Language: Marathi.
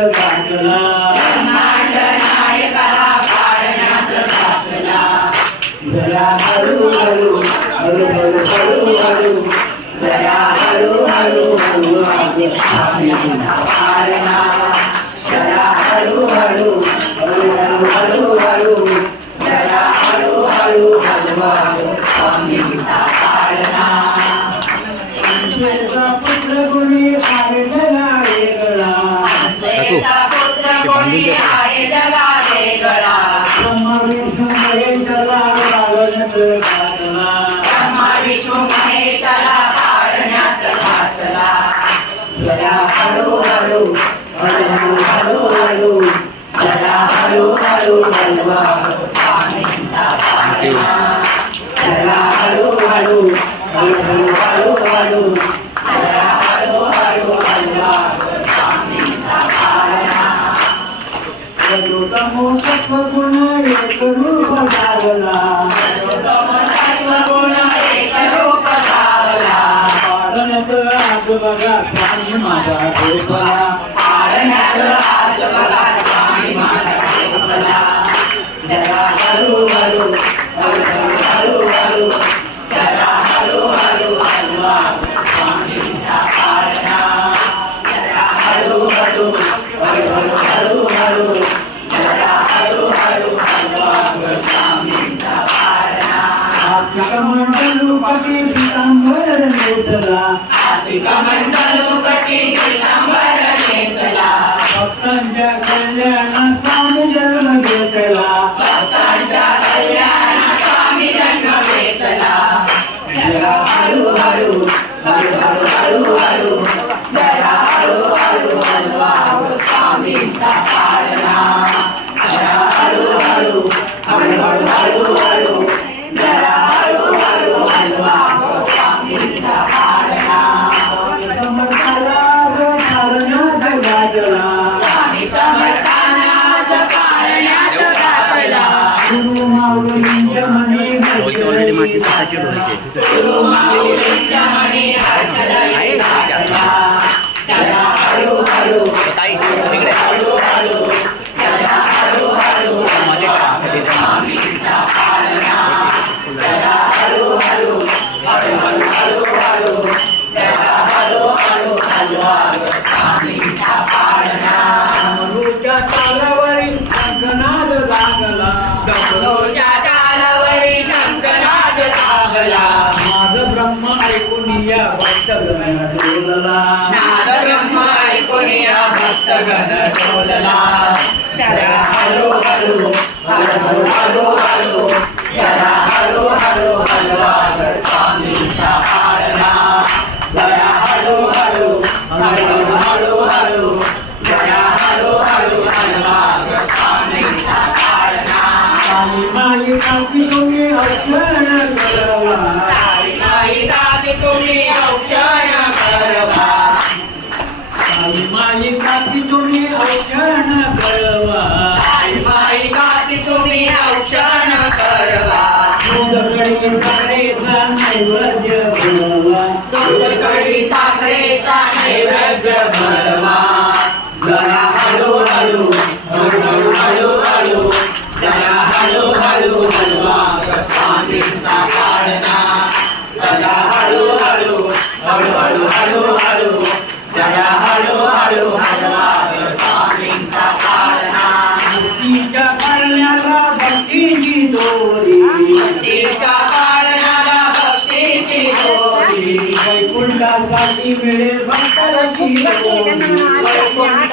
घातला ब्रह्मांड नायकाला पाळण्यात घातला जरा हळूहळू हळूहळू हळूहळू जरा हळूहळू हळूहळू स्वामींचा पाळणा जरा हळूहळू हळूहळू हळूहळू जरा हळूहळू हळूहळू स्वामींचा पाळणा पुत्र गुणी आहे जगा वेगळा हंसेचा पुत्र कोणी आहे जगा वेगळा ब्रह्मा विष्णू महेशाला पाळण्यात घातला ब्रह्मा विष्णू महेशाला पाळण्यात घातला जरा हळूहळू हळूहळू हळूहळू जरा हळूहळू हळूहळू स्वामींचा पाळणा जरा हळूहळू हळूहळू हळूहळू जरा हळूहळू हळूहळू स्वामींचा पाळणा सत्वगुण एक रूप धारला सत्वगुण एक रूप धावला पाळण्यात आज बघा स्वामी माझा झोपला पाळण्यात आज बघा स्वामी माझा झोपला जरा हळूहळू हळूहळू हळूहळू जरा हळूहळू हळूहळू स्वामींचा पाळणा जरा हळूहळू हळूहळू हळूहळू जरा हळूहळू हळूहळू स्वामींचा पाळणा कमंडलूपती पितांबर नेसला कमंडलूपती पितांबर नेसला भक्तांच्या कल्याणात स्वामी जन्म घेतला भक्तांच्या कल्याणात स्वामी जन्म घेतला जरा हळूहळू हळूहळू हळूहळू जरा हळूहळू हळूहळू स्वामींचा पाळणा जरा हळूहळू हळूहळू हळूहळू जरा हळूहळू हळूहळू स्वामींचा पाळणा स्वामी समर्थानाच पाळण्यात घातला गुरु माऊलींच्या मनी ऑलरेडी माझी स्वतःची डोळ्याची गुरु माऊलींच्या मणी हरखलई घातला जरा हळूहळू ताई इकडे हळूहळू जरा हळूहळू हळूहळू स्वामींचा पाळणा जरा हळूहळू हळूहळू हळूहळू जरा हळूहळू हळूहळू स्वामींचा पाळणा गुरुच्या तालावरी शंखनाद लागला डमरूच्या तालावरी शंखनाद लागला माझ ब्रह्म ऐकून या भक्तगण डोलला नाद ब्रह्म ऐकून या भक्तगण डोलला जरा हळूहळू हळूहळू हळूहळू जरा हळूहळू हळूहळू स्वामींचा पाळणा जरा हळूहळू हळूहळू हळूहळू जरा हळूहळू हळूहळू स्वामींचा पाळणा आई माई काकी तुम्ही औषण करवा ताई माई काकी तुम्ही औक्षण करवा आई माई काकी तुम्ही औषण करवा ताई माई काकी तुम्ही औक्षण करवा दूध कडी साखरेचा नैवेद्य बनवा दूध कढी साखरेचा नैवेद्य बनवा जरा हळूहळू हळूहळू हळूहळू जरा हळूहळू हळूहळू स्वामींचा पाळणा जरा हळूहळू हळूहळू हळूहळू जरा हळूहळू हळूहळू स्वामींचा पाळणा तिच्या पाळण्याला भक्तीची दोरी तिच्या पाळण्याला भक्तीची दोरी वैकुंठासाठी मिळेल भक्ताची दोरी